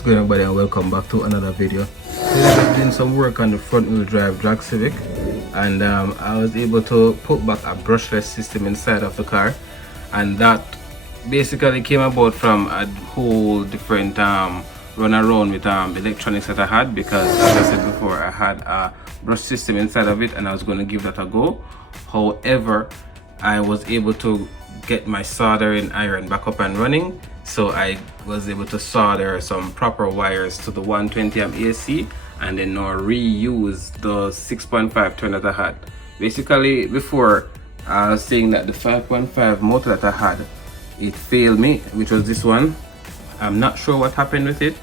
What's going on, buddy, and welcome back to another video. Today I'm doing some work on the front wheel drive drag Civic, and I was able to put back a brushless system inside of the car, and that basically came about from a whole different run around with electronics that I had, because as I said before, I had a brush system inside of it and I was going to give that a go. However, I was able to get my soldering iron back up and running, so I was able to solder some proper wires to the 120 amp AC and then now reuse the 6.5 turn that I had. Basically, before I was saying that the 5.5 motor that I had, it failed me, which was this one. I'm not sure what happened with it,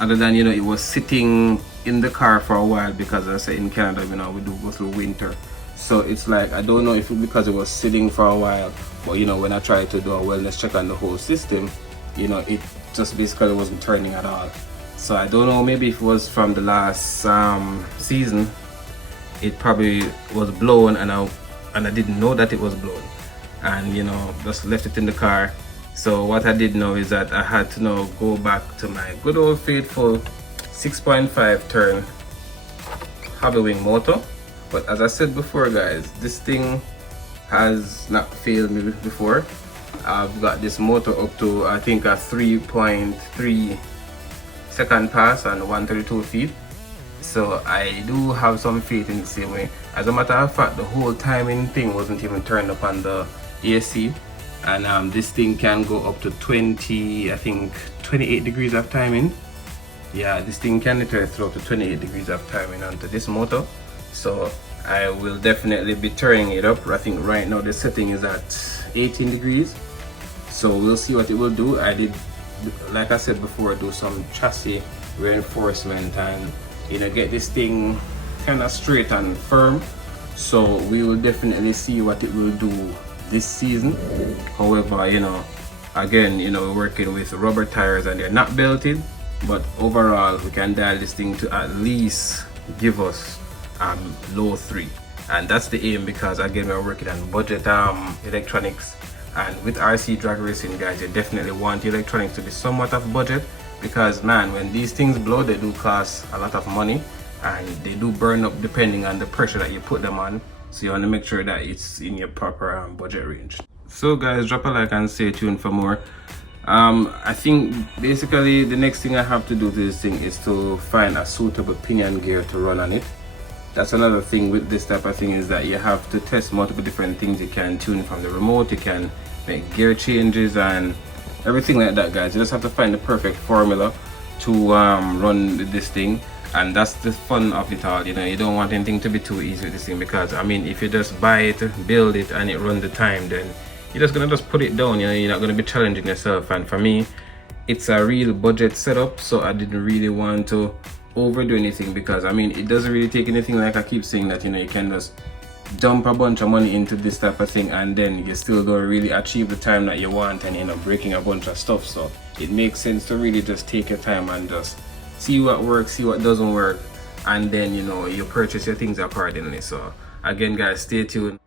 other than, you know, it was sitting in the car for a while, because as I say, in Canada, you know, we do go through winter. So it's like, I don't know if it's because it was sitting for a while, but you know, when I tried to do a wellness check on the whole system, you know, it just basically wasn't turning at all. So I don't know, maybe if it was from the last season, it probably was blown and I didn't know that it was blown, and you know, just left it in the car. So what I did know is that I had to now go back to my good old faithful 6.5 turn hobby wing motor. But as I said before, guys, this thing has not failed me before. I've got this motor up to, I think, a 3.3 second pass and 132 feet. So I do have some faith in the same way. As a matter of fact, the whole timing thing wasn't even turned up on the AC. And this thing can go up to 20, I think 28 degrees of timing. Yeah, this thing can literally throw up to 28 degrees of timing onto this motor. So I will definitely be turning it up. I think right now the setting is at 18 degrees. So we'll see what it will do. I did, like I said before, do some chassis reinforcement and, you know, get this thing kind of straight and firm. So we will definitely see what it will do this season. However, you know, again, you know, we're working with rubber tires and they're not belted, but overall we can dial this thing to at least give us low 3, and that's the aim, because again, we're working on budget electronics, and with RC drag racing, guys, you definitely want your electronics to be somewhat of budget, because man, when these things blow, they do cost a lot of money and they do burn up depending on the pressure that you put them on. So you want to make sure that it's in your proper budget range. So guys, drop a like and stay tuned for more. I think basically the next thing I have to do to this thing is to find a suitable pinion gear to run on it. That's another thing with this type of thing, is that you have to test multiple different things. You can tune from the remote, you can make gear changes and everything like that, guys. You just have to find the perfect formula to run this thing, and that's the fun of it all. You know, you don't want anything to be too easy with this thing, because I mean, if you just buy it, build it, and it run the time, then you're just gonna just put it down. You know, you're not gonna be challenging yourself. And for me, it's a real budget setup, so I didn't really want to overdo anything, because I mean, it doesn't really take anything. Like I keep saying, that you know, you can just dump a bunch of money into this type of thing and then you still don't really achieve the time that you want, and end up breaking a bunch of stuff. So it makes sense to really just take your time and just see what works, see what doesn't work, and then, you know, you purchase your things accordingly. So again, guys, stay tuned.